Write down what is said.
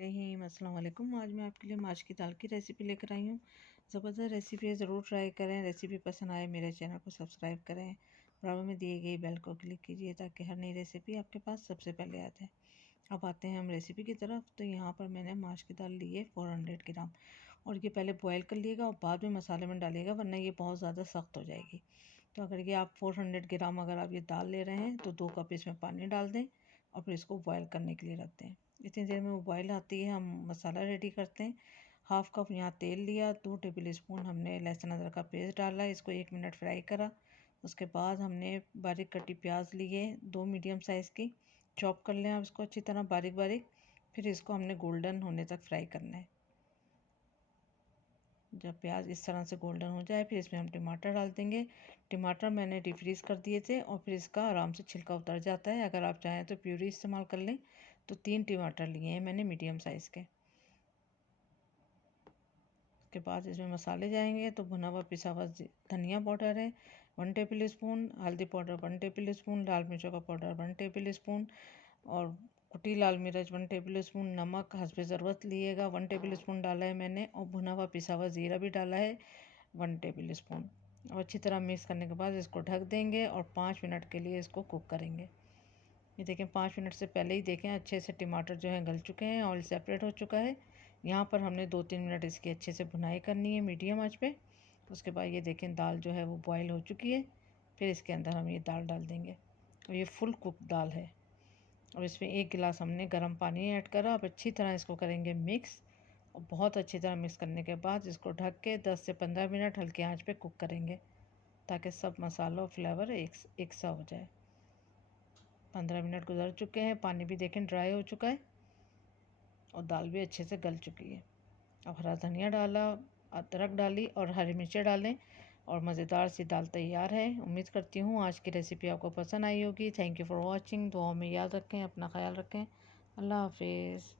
अस्सलाम वालेकुम। आज मैं आपके लिए माश की दाल की रेसिपी लेकर आई हूँ। ज़बरदस्त रेसिपी है, ज़रूर ट्राई करें। रेसिपी पसंद आए मेरे चैनल को सब्सक्राइब करें, बराबर में दिए गई बेल को क्लिक कीजिए ताकि हर नई रेसिपी आपके पास सबसे पहले आते हैं। अब आते हैं हम रेसिपी की तरफ। तो यहाँ पर मैंने माश की दाल ली है 400 ग्राम, और ये पहले बॉयल कर लिएगा और बाद में मसाले में डालिएगा, वरना ये बहुत ज़्यादा सख्त हो जाएगी। तो अगर ये आप 400 ग्राम अगर आप ये दाल ले रहे हैं तो 2 कप इसमें पानी डाल दें और फिर इसको बॉयल करने के लिए रख दें। इतनी देर में वो बॉयल आती है, हम मसाला रेडी करते हैं। हाफ़ कप यहाँ तेल लिया, 2 टेबल स्पून हमने लहसुन अदरक का पेस्ट डाला, इसको 1 मिनट फ्राई करा। उसके बाद हमने बारीक कटी प्याज लिए 2 मीडियम साइज़ की, चॉप कर लें आप इसको अच्छी तरह बारीक बारीक। फिर इसको हमने गोल्डन होने तक फ्राई करना है। जब प्याज इस तरह से गोल्डन हो जाए फिर इसमें हम टमाटर डाल देंगे। टमाटर मैंने डिफ्रीज़ कर दिए थे और फिर इसका आराम से छिलका उतर जाता है। अगर आप चाहें तो प्यूरी इस्तेमाल कर लें। तो 3 टमाटर लिए हैं मैंने मीडियम साइज़ के। उसके बाद इसमें मसाले जाएंगे तो भुना हुआ पिसा हुआ धनिया पाउडर है 1 टेबल स्पून, हल्दी पाउडर 1 टेबल स्पून, लाल मिर्चों का पाउडर 1 टेबल स्पून और कुटी लाल मिर्च 1 टेबल स्पून, नमक हस्बे ज़रूरत लिएगा 1 टेबल स्पून डाला है मैंने, और भुना हुआ पिसा हुआ ज़ीरा भी डाला है 1 टेबल स्पून। और अच्छी तरह मिक्स करने के बाद इसको ढक देंगे और 5 मिनट के लिए इसको कुक करेंगे। ये देखें 5 मिनट से पहले ही देखें अच्छे से टमाटर जो हैं गल चुके हैं, ऑयल सेपरेट हो चुका है। यहाँ पर हमने 2-3 मिनट इसकी अच्छे से भुनाई करनी है मीडियम आंच पे। उसके बाद ये देखें दाल जो है वो बॉयल हो चुकी है। फिर इसके अंदर हम ये दाल डाल देंगे और ये फुल कुक दाल है। और इसमें 1 गिलास हमने गर्म पानी ऐड करा। अब अच्छी तरह इसको करेंगे मिक्स, और बहुत अच्छी तरह मिक्स करने के बाद इसको ढक के 10 से 15 मिनट हल्की आंच पे कुक करेंगे ताकि सब मसाला और फ्लेवर एक सा हो जाए। 15 मिनट गुजर चुके हैं, पानी भी देखें ड्राई हो चुका है और दाल भी अच्छे से गल चुकी है। अब हरा धनिया डाला, अदरक डाली और हरी मिर्चें डालें और मज़ेदार सी दाल तैयार है। उम्मीद करती हूँ आज की रेसिपी आपको पसंद आई होगी। Thank you for watching. दुआओं में याद रखें, अपना ख्याल रखें। अल्लाह हाफिज़।